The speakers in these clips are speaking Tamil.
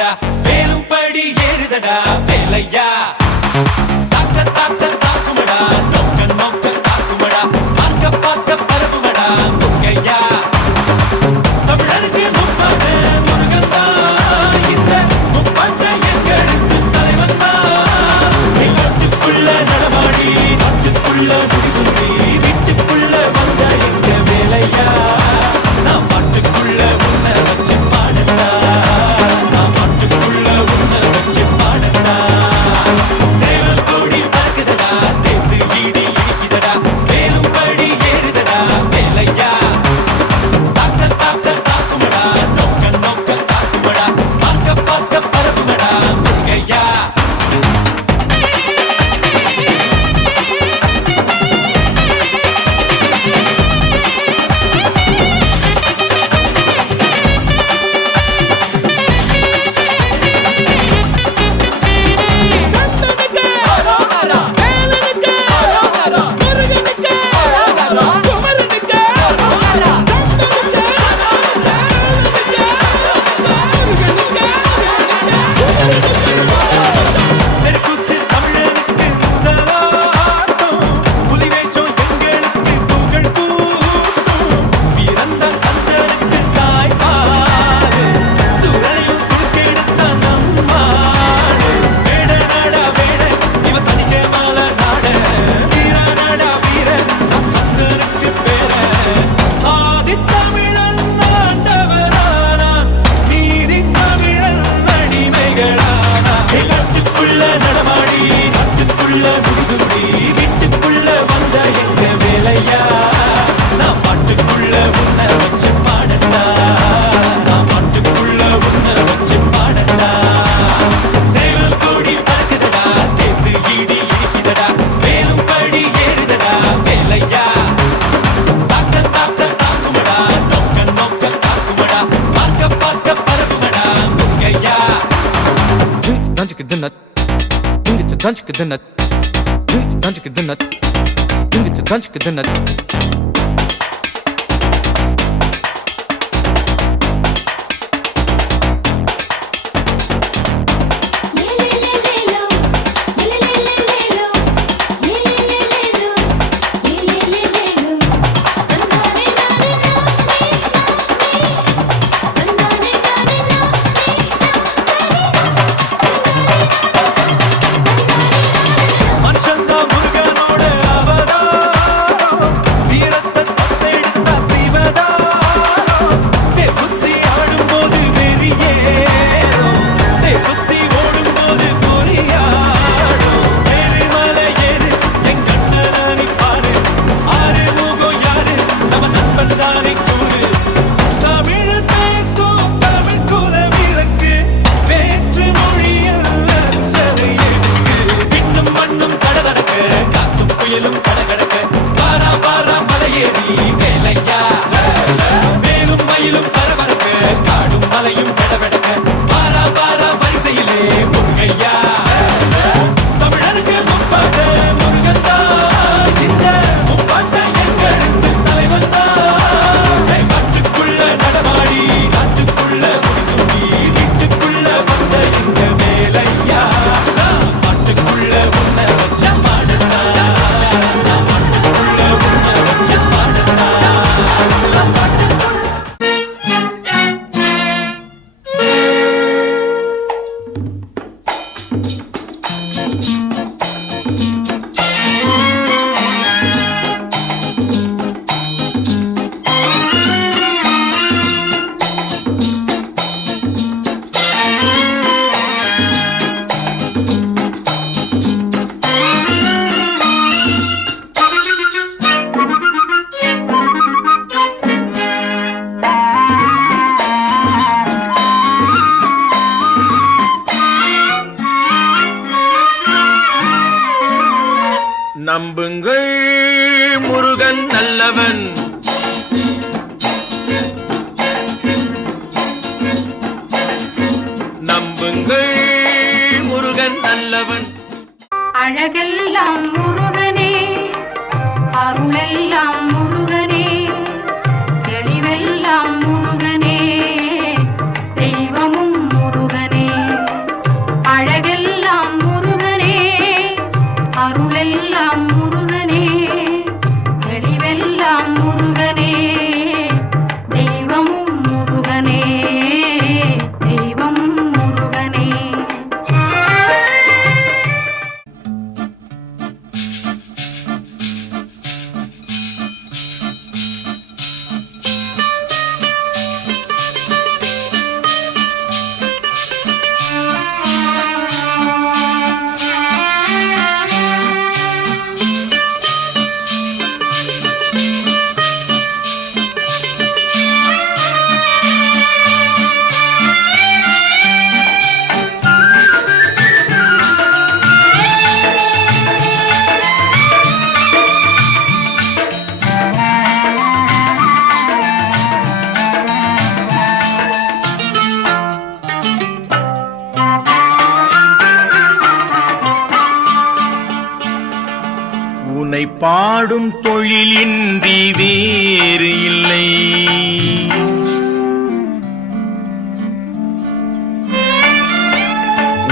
ஏறுதடா வேலும் படி ஏறுதடா வேலையா தாக்க தாக்க தாக்குமடா நோக்க நோக்க தாக்குமடா பார்க்க பார்க்க பரவுமடா முருகையா தமிழருக்கு முப்பாட்டு முருகன் தான் இந்த முப்பாட்டை எங்களுக்கு தலைவன் தான் நாட்டுக்குள்ள நடமாடி நாட்டுக்குள்ள முடிசூடி வீட்டுக்குள்ள வந்த எங்க வேலையா நான் பாட்டுக்குள்ள உன்னை வச்சு பாடட்டா நான் பாட்டுக்குள்ள உன்னை வச்சு பாடட்டா சேவல் கோடி பறக்குதடா சேர்த்து ஈடி இடிக்குதடா வேலும் படி ஏறுதடா வேலையா தாக்க தாக்க தாக்குமடா நோக்க நோக்க தாக்குமடா பார்க்க பார்க்க பரவுமடா முருகையா வீட்டுக்குள்ள வந்த எங்க வேலையா நான் பாட்டுக்குள்ள உன்னை வச்சு பாடட்டா நான் பாட்டுக்குள்ள உன்னை வச்சு பாடட்டா சேவல் கோடி பறக்குதடா சேர்த்து ஈடி இடிக்குதடா வேலும் படி ஏறுதடா வேலையா தாக்க தாக்க தாக்குமடா நோக்க நோக்க தாக்குமடா பார்க்க பார்க்க பரவுமடா முருகையா Tanchik the nut, tanchik the nut, tanchik the nut. வேலும் மயிலும் பரபரக்க காடும் மலையும் பெடபெடக்க வாரா வாரா வரிசையிலே முருகையா தமிழருக்கு முப்பாட்ட முருகன் தான் இந்த முப்பாட்டை எங்களுக்கு தலைவன் தான் காட்டுக்குள்ள நடமாடி நாட்டுக்குள்ள முடிசூடி வீட்டுக்குள்ள வந்த எங்க வேலையா பாட்டுக்குள்ள உன்னை வச்ச மாடட்டா நம்புங்கள் முருகன் நல்லவன் நம்புங்கள் முருகன் நல்லவன் அழகெல்லாம் முருகனே அருளெல்லாம் முருகனே தெளிவெல்லாம் முருகனே தெய்வமும் முருகனே பாடும் தொழிலின்றி வேறு இல்லை.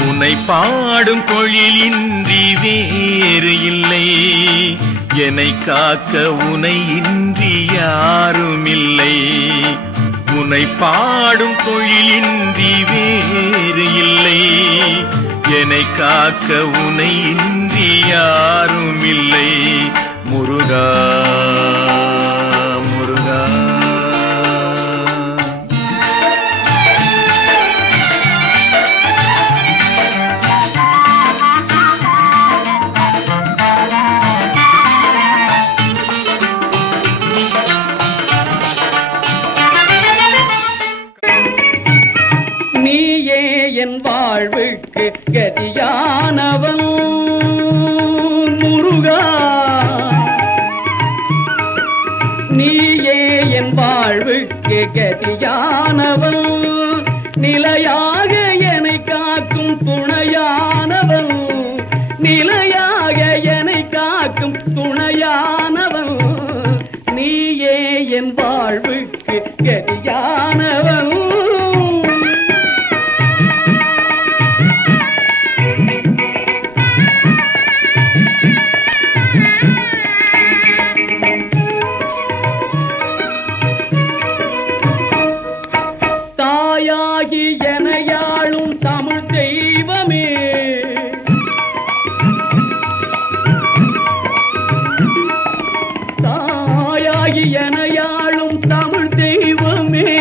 உன்னை பாடும் தொழிலின்றி வேறு இல்லை. என்னை காக்க உனை இன்றி யாரும் இல்லை. உன்னை பாடும் தொழிலின்றி வேறு இல்லை. என்னை காக்க உனை இன்றி யாரும் இல்லை. முருகா முருகா. நீயே என் வாழ்வுக்கு கதியானவன் முருகா. நீயே என் வாழ்வுக்கு கதியானவன். நிலையாக என்னை காக்கும் துணையானவன். நிலையாக என்னை காக்கும் துணையானவன். நீயே என் வாழ்வுக்கு கதியானவன். தாயாகி எனையாளும் தமிழ் தெய்வமே. தாயாகி எனையாளும் தமிழ் தெய்வமே.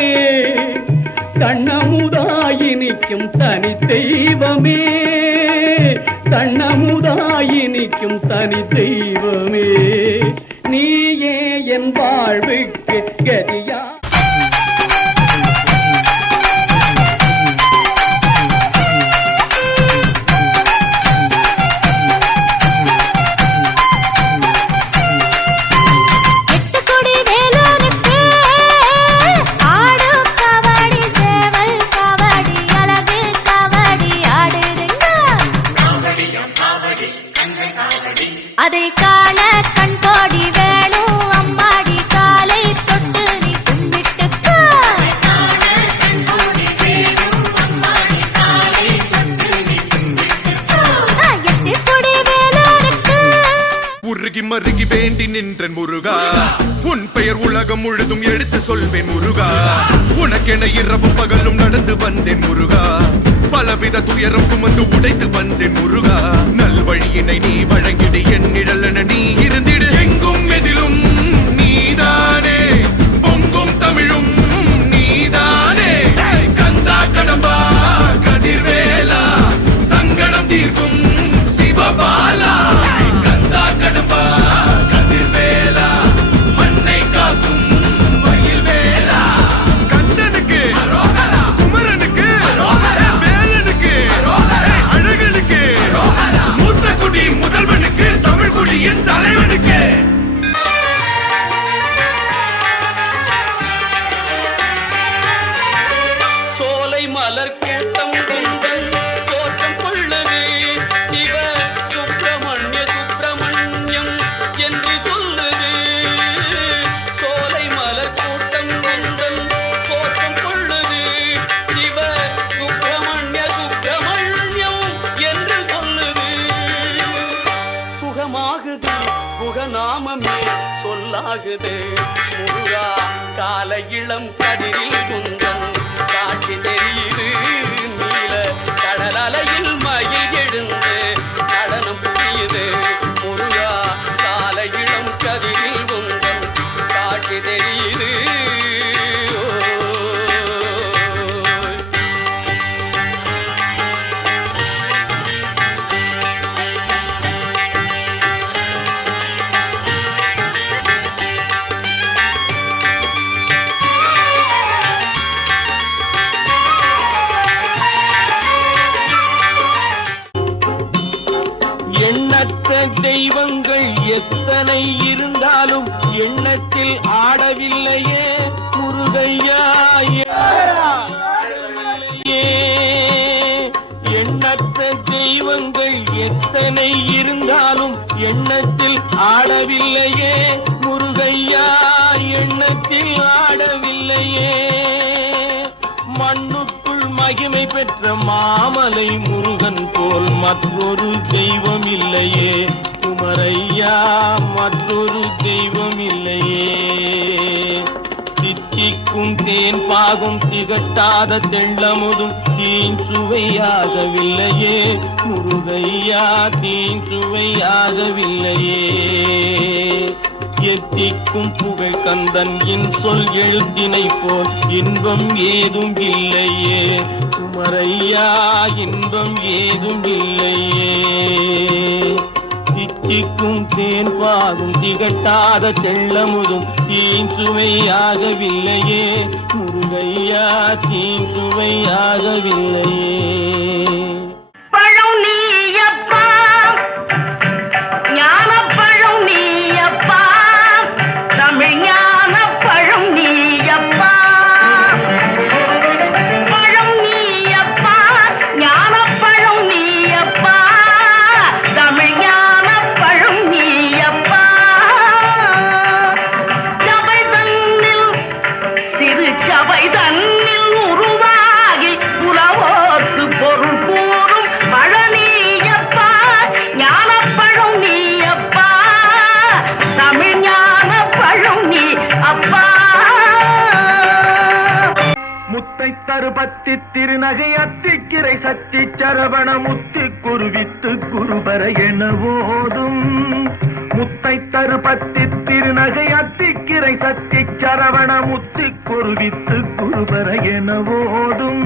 கண்ணமுதாயி நிற்கும் தனி தெய்வமே. கண்ணமுதாயி நிற்கும் தனி தெய்வமே. நீயே என் வாழ்வுக்கு கதியா. அதை காண கண் கோடி வேணும் அம்மாடி. காலை தொட்டு நீ கும்பிட்டு உருகி மருகி வேண்டி நின்றன் முருகா. உன் பெயர் உலகம் முழுதும் எடுத்து சொல்வேன் முருகா. உனக்கென இரவும் பகலும் நடந்து வந்தேன் முருகா. பலவித துயரம் சுமந்து உடைத்து வந்தேன் முருகா. நல்வழியினை நீ வழங்கிடு. என் நிழலென நீ இருந்திடு. எங்கும் எதிலும் நீதானே. பொங்கும் தமிழும் நீதானே. கந்தா கடம்பா கதிர்வேலா சங்கடம் தீர்க்கும் சிவபாலா. கந்தா கடம்பா கதிர்வேலா மண்ணை காக்கும் மயில்வேலா. கந்தனுக்கு குமரனுக்கு வேலனுக்கு அழகனுக்கு மூத்த குடி முதல்வனுக்கு தமிழ் குடியின் தலைவனுக்கு. சோலை மலர் கூட்டம் குந்தன் தோற்றம் கொள்ளுது. சிவ சுப்பிரமணிய சுப்பிரமணியம் என்று சொல்லுது. சோலை மலர் கூட்டம் குந்தன் தோற்றம் கொள்ளுது. சிவ சுப்பிரமணிய சுப்பிரமணியம் என்று சொல்லுது. சுகமாகுது புகநாமமே சொல்லாகுது. முருகா கால இளம் கதிரில் குந்தன் காட்சி தெரியுது. நீல கடல் அலையில் மயில் எழுந்து நடனம் புரியுது. முருகா கால இளம் கதிரில் குந்தன் காட்சி தெரியுது. தெய்வங்கள் எத்தனை இருந்தாலும் எண்ணத்தில் ஆடவில்லையே முருகையா. எண்ணற்ற தெய்வங்கள் எத்தனை இருந்தாலும் எண்ணத்தில் ஆடவில்லையே முருகையா, எண்ணத்தில் ஆடவில்லையே. மண்ணுக்குள் மகிமை பெற்ற மாமலை முருகன் போல் மற்றொரு தெய்வம் இல்லையே குமரையா, மற்றொரு தெய்வம் இல்லையே. தித்திக்கும் தேன் பாகும் திகட்டாத தெள்ளமுதும் தீன் சுவையாகவில்லையே முருகையா, தீன் சுவையாகவில்லையே. எத்திக்கும் புகழ் கந்தன் என் சொல் எழுத்தினை போல் இன்பம் ஏதும் இல்லையே குமரையா, இன்பம் ஏதும் இல்லையே. தித்திக்கும் தேன் பாகும் திகட்டாத தெள்ளமுதும் தீன் சுவையாகவில்லையே முருகையா, தீன் சுவையாகவில்லையே. பழம் நீயப்பா, ஞானப்பழம் நீயப்பா, தமிழ் ஞானப்பழம் நீயப்பா. பழம் நீயப்பா, ஞானப்பழம் நீயப்பா, தமிழ் ஞானப்பழம் நீயப்பா. சபை தன்னில் திருச்சபை தன்னில் உருவாகி உலவோர்க்கு பொருள் கூறும் பழனியப்பா, ஞானப்பழம் நீயப்பா, தமிழ் ஞானப்பழம் நீ அப்பா. முத்தை தருபத்தி திருநகை அத்திக்கிரை சத்தி சரவண முத்தி குருவித்து குருபர என ஓதும். முத்தை தருபத்தி திருநகை அத்திக்கிரை சத்தி சரவண முத்தி குருவித்து குருபர என ஓதும்.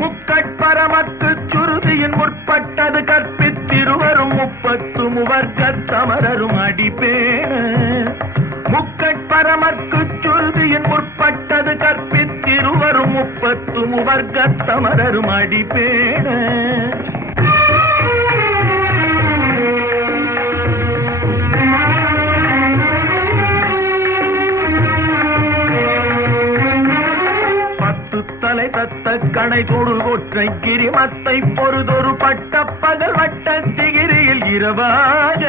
முக்கட்பரமக்கு சுருதியின் முற்பட்டது கற்பித்திருவரும் 30 முவர்க்க தமரரும் அடிப்பேன. முக்கட்பரமக்கு சுருதியின் முற்பட்டது கற்பித்திருவரும் 30 முவர்க்க தமரரும் அடிப்பேன. தலை தத்த கணை தொடு ஒற்றை கிரிமத்தை பொறுதொரு பட்ட பகல் வட்ட திகிரியில் இரவாக.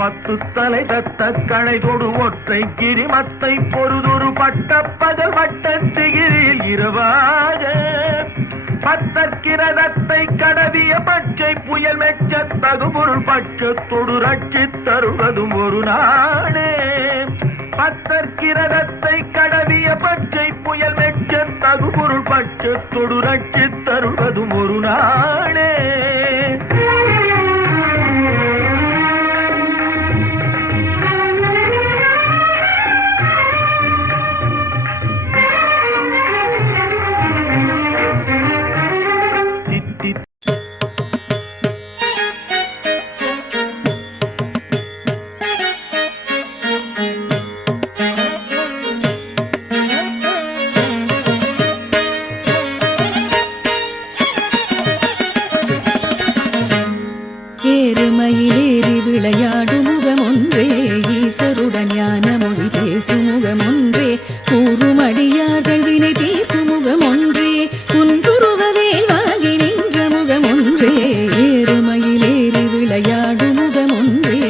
10 தலை தத்த கணை தொடு ஒற்றை கிரிமத்தை பொறுதொரு பட்ட பகல் வட்ட திகிரியில் இரவாக. பத்தற்கிரதத்தை கடவிய பச்சை புயல் மெச்ச தகுபொருள் பட்சத்தொடு ரட்சி தருவதும் ஒரு நாளே. பத்தற்கிரதத்தை கடவிய பச்சை புயல் மெச்ச தகுபொருள் பட்சத்தொடு ரட்சி தருவதும் ஒரு நாளே. ஏறுமயிலேறி விளையாடு முகமொன்றே, ஈசருடன் ஞான மொழி பேசு முகமொன்றே, கூறுமடியார்கள் வினை தீர்க்கு முகமொன்றே, குன்றுருவவேல் வாங்கி நின்ற முகமொன்றே. ஏறுமயிலேறி விளையாடு முகமொன்றே,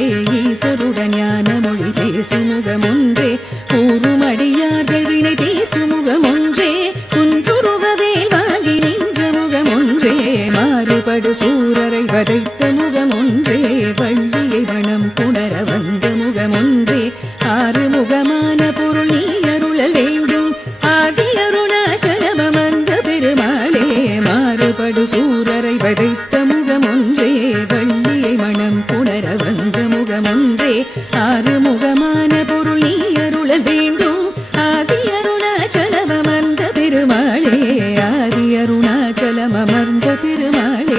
ஈசருடன் ஞான மொழி பேசு முகமொன்றே, கூறுமடியார்கள் வினை தீர்க்கு முகமொன்றே, குன்றுருவவேல் வாங்கி நின்ற முகமொன்றே. மாறுபடு சூரரை வதைத்த முகமொன்றே, வள்ளியை வனம் புணர வந்த முகமொன்றே, ஆறுமுகமான பொருள் நீ அருளல் வேண்டும், ஆதி அருணாச்சலமர்ந்த பெருமாளே. மாறுபடு சூரரை வதைத்த முகமொன்றே, வள்ளியை மனம் புணர வந்த முகமொன்றே, ஆறுமுகமான பொருள் நீ அருளல் வேண்டும், ஆதி அருணாச்சலமர்ந்த பெருமாளே, ஆதி அருணாச்சலமர்ந்த பெருமாளே.